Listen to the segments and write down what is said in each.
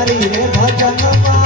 हरि भजन मा।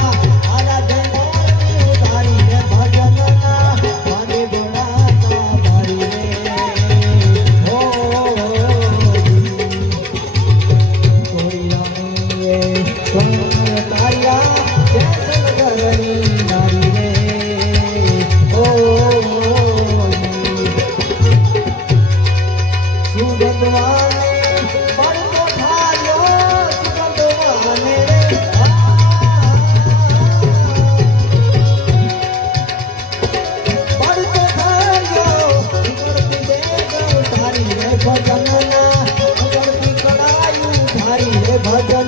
भजन